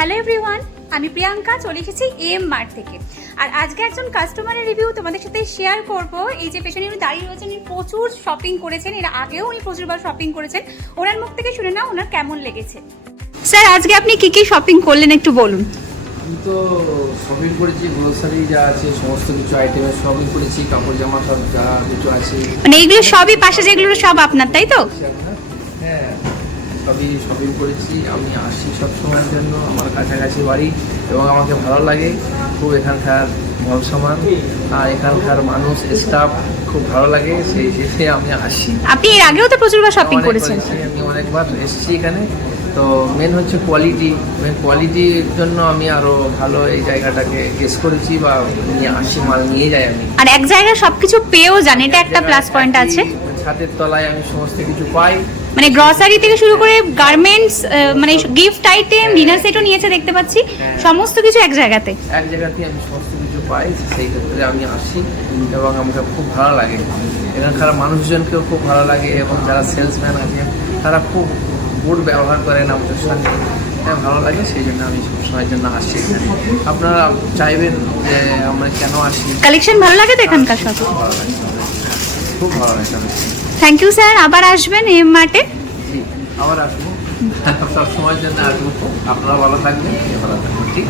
Hello everyone আমি প্রিয়াঙ্কা চলে এসেছি এম মার্ট থেকে। আর আজকে একজন কাস্টমারের রিভিউ তোমাদের সাথে শেয়ার করব। এই যে পেছনে উনি দাঁড়িয়ে রয়েছেন উনি প্রচুর শপিং করেছেন এর আগেও উনি প্রচুরবার শপিং করেছেন। ওনার মুখ থেকে শুনে নাও ওনার কেমন লেগেছে। স্যার আজকে আপনি কি কি শপিং করলেন একটু বলুন। আমি তো শপিং করেছি গ্রোসারি যা আছে সমস্ত কিছু আইটেমের শপিং করেছি কাপড় জামা সব যা কিছু আছে। মানে এইগুলো সবই পাশে যেগুলো সব আপনার তাই তো? সবই শপিং করেছি আমি আসি সব সময়ের জন্য আমার কাছাকাছি বাড়ি এবং আমাকে ভালো লাগে। খুব এখানকার মল সামান আর এখানকার মানুষ স্টাফ খুব ভালো লাগে সেই শেষে আমি আসি। আপনি এর আগেও তো প্রচুরবার শপিং করেছেন। করেছি, আমি অনেকবার এসেছি এখানে। তো মেন হচ্ছে কোয়ালিটি মেন কোয়ালিটির জন্য আমি আরও ভালো এই জায়গাটাকে গেস করেছি বা নিয়ে আসি মাল নিয়ে যাই আমি। আর এক জায়গায় সবকিছু পেয়েও জানি এটা একটা প্লাস পয়েন্ট আছে। ছাদের তলায় আমি সমস্ত কিছু পাই। মানে গ্রসারি থেকে শুরু করে গার্মেন্টস মানে গিফট আইটেম ডিনার সেটও নিয়েছে দেখতে পাচ্ছি। সমস্ত কিছু এক জায়গাতে? এক জায়গাতেই আমি সমস্ত কিছু পাই সেই ক্ষেত্রে আমি আসি এবং আমাকে খুব ভালো লাগে। এখানকার মানুষজনকেও খুব ভালো লাগে এবং যারা সেলসম্যান আছে তারা খুব গুড ব্যবহার করেন আমাদের সঙ্গে হ্যাঁ ভালো লাগে সেই জন্য আমি সবসময়ের জন্য আসি এখানে। আপনারা চাইবেন যে আমরা কেন আসি? কালেকশন ভালো লাগে তো এখানকার সব? ভালো লাগে। খুব ভালো থ্যাংক ইউ স্যার আবার আসবেন এম মার্টে আবার আসব। সব সময়ের জন্য আসব। আপনারা ভালো থাকবেন ভালো থাকবেন ঠিক